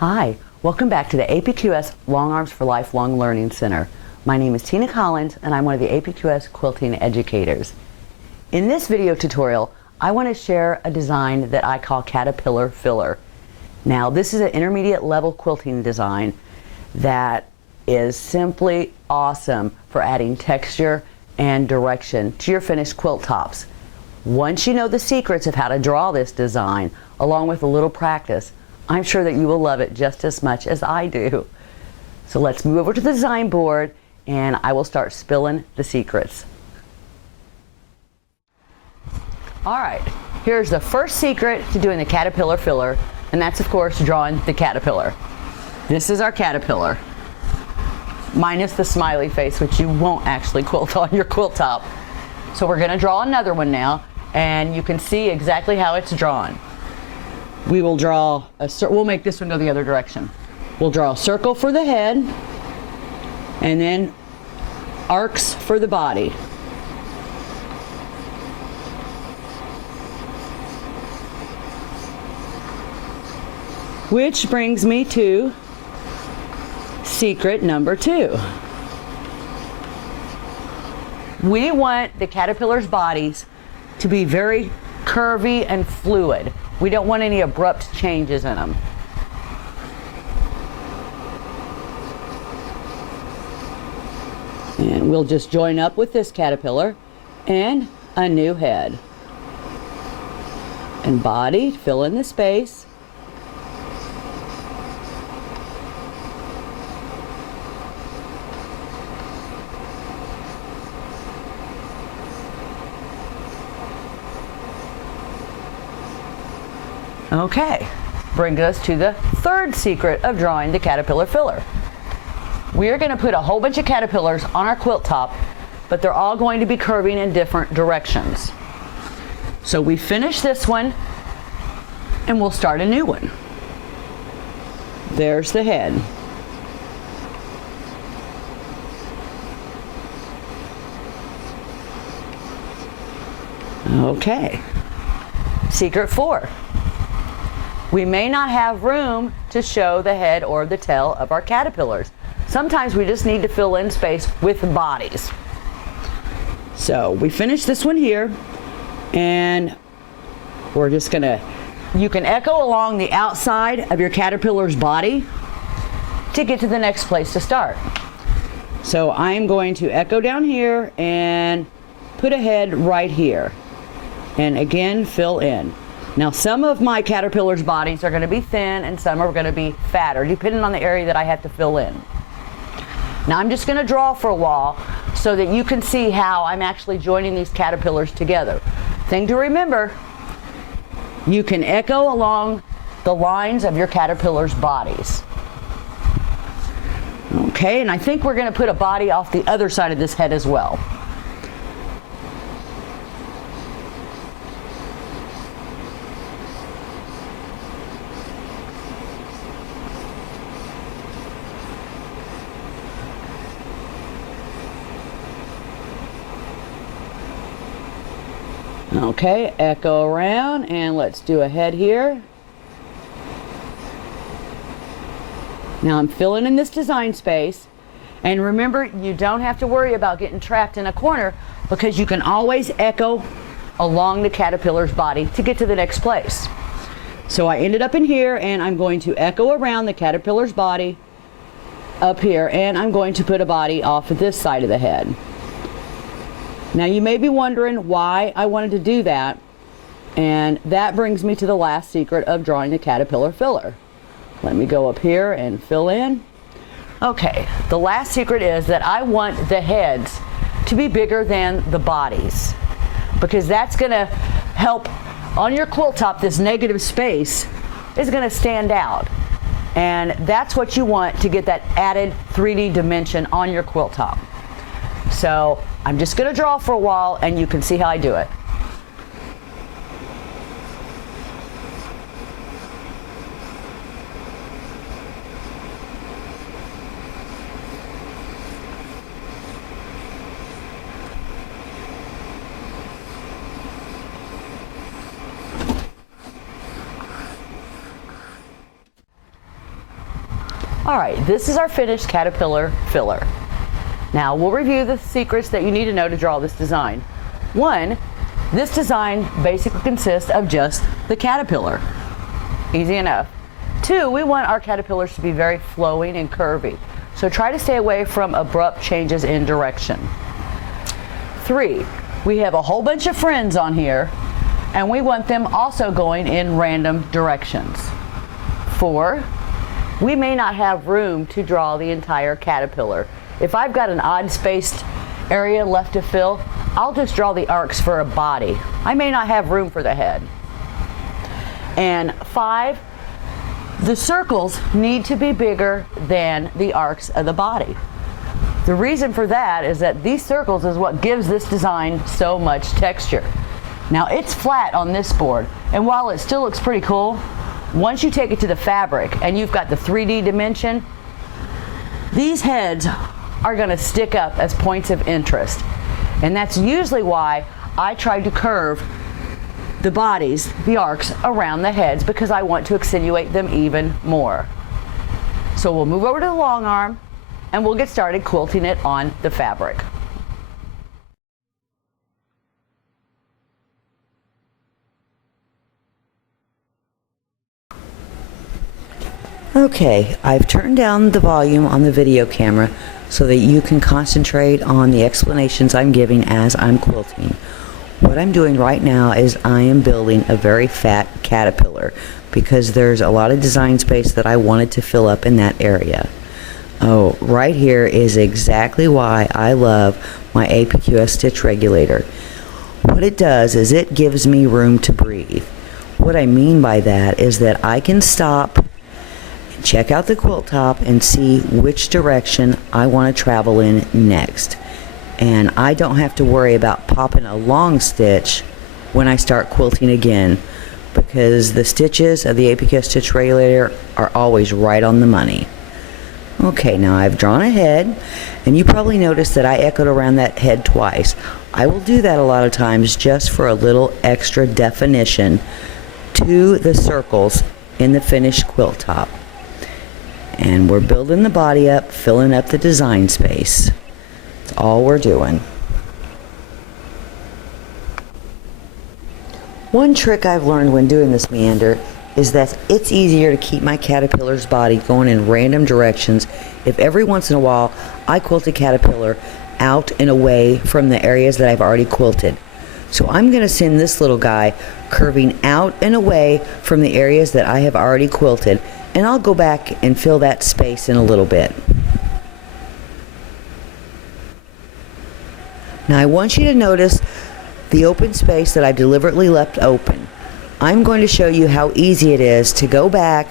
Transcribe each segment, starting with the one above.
Hi, welcome back to the APQS Long Arms for Lifelong Learning Center. My name is Tina Collins and I'm one of the APQS quilting educators. In this video tutorial, I want to share a design that I call Caterpillar Filler. Now, this is an intermediate level quilting design that is simply awesome for adding texture and direction to your finished quilt tops. Once you know the secrets of how to draw this design, along with a little practice, I'm sure that you will love it just as much as I do. So let's move over to the design board and I will start spilling the secrets. Alright, here's the first secret to doing the caterpillar filler, and that's of course drawing the caterpillar. This is our caterpillar, minus the smiley face, which you won't actually quilt on your quilt top. So we're going to draw another one now, and you can see exactly how it's drawn. We will draw we'll make this one go the other direction. We'll draw a circle for the head and then arcs for the body. Which brings me to secret number 2. We want the caterpillar's bodies to be very curvy and fluid. We don't want any abrupt changes in them. And we'll just join up with this caterpillar and a new head. And body, fill in the space. Okay, brings us to the third secret of drawing the caterpillar filler. We are going to put a whole bunch of caterpillars on our quilt top, but they're all going to be curving in different directions. So we finish this one and we'll start a new one. There's the head. Okay, secret 4. We may not have room to show the head or the tail of our caterpillars. Sometimes we just need to fill in space with bodies. So we finish this one here, and we're just gonna, you can echo along the outside of your caterpillar's body to get to the next place to start. So I'm going to echo down here and put a head right here. And again, fill in. Now, some of my caterpillar's bodies are going to be thin and some are going to be fatter, depending on the area that I have to fill in. Now, I'm just going to draw for a while so that you can see how I'm actually joining these caterpillars together. Thing to remember, you can echo along the lines of your caterpillar's bodies. Okay, and I think we're going to put a body off the other side of this head as well. Okay, echo around and let's do a head here. Now I'm filling in this design space, and remember, you don't have to worry about getting trapped in a corner because you can always echo along the caterpillar's body to get to the next place. So I ended up in here and I'm going to echo around the caterpillar's body up here, and I'm going to put a body off of this side of the head. Now you may be wondering why I wanted to do that, and that brings me to the last secret of drawing the caterpillar filler. Let me go up here and fill in. Okay, the last secret is that I want the heads to be bigger than the bodies, because that's going to help on your quilt top. This negative space is going to stand out, and that's what you want to get that added 3D dimension on your quilt top. So I'm just going to draw for a while and you can see how I do it. All right, this is our finished caterpillar filler. Now we'll review the secrets that you need to know to draw this design. One, this design basically consists of just the caterpillar. Easy enough. Two, we want our caterpillars to be very flowing and curvy. So try to stay away from abrupt changes in direction. Three, we have a whole bunch of friends on here and we want them also going in random directions. Four, we may not have room to draw the entire caterpillar. If I've got an odd spaced area left to fill, I'll just draw the arcs for a body. I may not have room for the head. And five, the circles need to be bigger than the arcs of the body. The reason for that is that these circles is what gives this design so much texture. Now it's flat on this board, and while it still looks pretty cool, once you take it to the fabric and you've got the 3D dimension, these heads are going to stick up as points of interest. And that's usually why I try to curve the bodies, the arcs, around the heads, because I want to accentuate them even more. So we'll move over to the long arm and we'll get started quilting it on the fabric. Okay, I've turned down the volume on the video camera so that you can concentrate on the explanations I'm giving as I'm quilting. What I'm doing right now is I am building a very fat caterpillar because there's a lot of design space that I wanted to fill up in that area. Oh, right here is exactly why I love my APQS stitch regulator. What it does is it gives me room to breathe. What I mean by that is that I can stop, check out the quilt top, and see which direction I want to travel in next. And I don't have to worry about popping a long stitch when I start quilting again, because the stitches of the APQS stitch regulator are always right on the money. Okay, now I've drawn a head, and you probably noticed that I echoed around that head twice. I will do that a lot of times just for a little extra definition to the circles in the finished quilt top. And we're building the body up, filling up the design space. That's all we're doing. One trick I've learned when doing this meander is that it's easier to keep my caterpillar's body going in random directions if every once in a while I quilt a caterpillar out and away from the areas that I've already quilted. So I'm going to send this little guy curving out and away from the areas that I have already quilted, and I'll go back and fill that space in a little bit. Now I want you to notice the open space that I've deliberately left open. I'm going to show you how easy it is to go back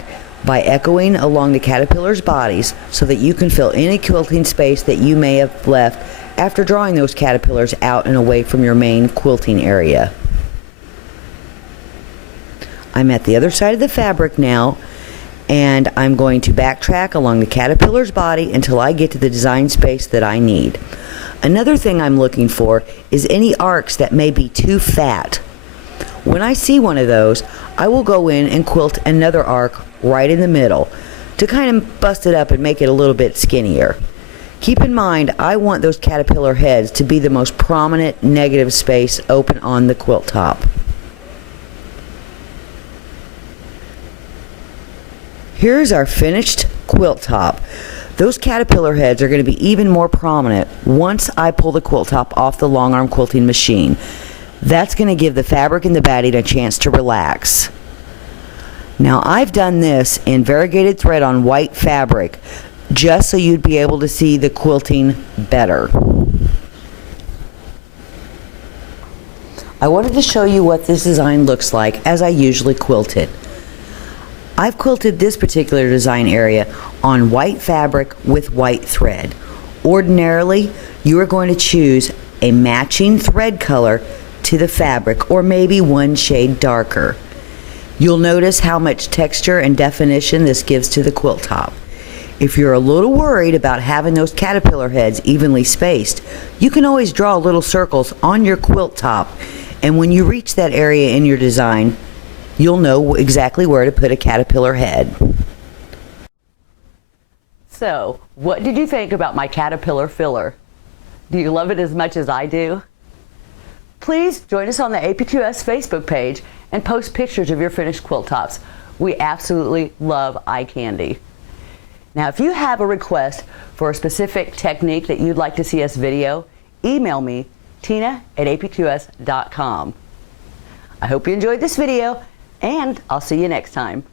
by echoing along the caterpillar's bodies so that you can fill any quilting space that you may have left after drawing those caterpillars out and away from your main quilting area. I'm at the other side of the fabric now, and I'm going to backtrack along the caterpillar's body until I get to the design space that I need. Another thing I'm looking for is any arcs that may be too fat. When I see one of those, I will go in and quilt another arc right in the middle to kind of bust it up and make it a little bit skinnier. Keep in mind, I want those caterpillar heads to be the most prominent negative space open on the quilt top. Here's our finished quilt top. Those caterpillar heads are going to be even more prominent once I pull the quilt top off the long arm quilting machine. That's going to give the fabric and the batting a chance to relax. Now I've done this in variegated thread on white fabric just so you'd be able to see the quilting better. I wanted to show you what this design looks like as I usually quilt it. I've quilted this particular design area on white fabric with white thread. Ordinarily, you are going to choose a matching thread color to the fabric, or maybe one shade darker. You'll notice how much texture and definition this gives to the quilt top. If you're a little worried about having those caterpillar heads evenly spaced, you can always draw little circles on your quilt top, and when you reach that area in your design, you'll know exactly where to put a caterpillar head. So, what did you think about my caterpillar filler? Do you love it as much as I do? Please join us on the APQS Facebook page and post pictures of your finished quilt tops. We absolutely love eye candy. Now, if you have a request for a specific technique that you'd like to see us video, email me, tina@apqs.com. I hope you enjoyed this video, and I'll see you next time.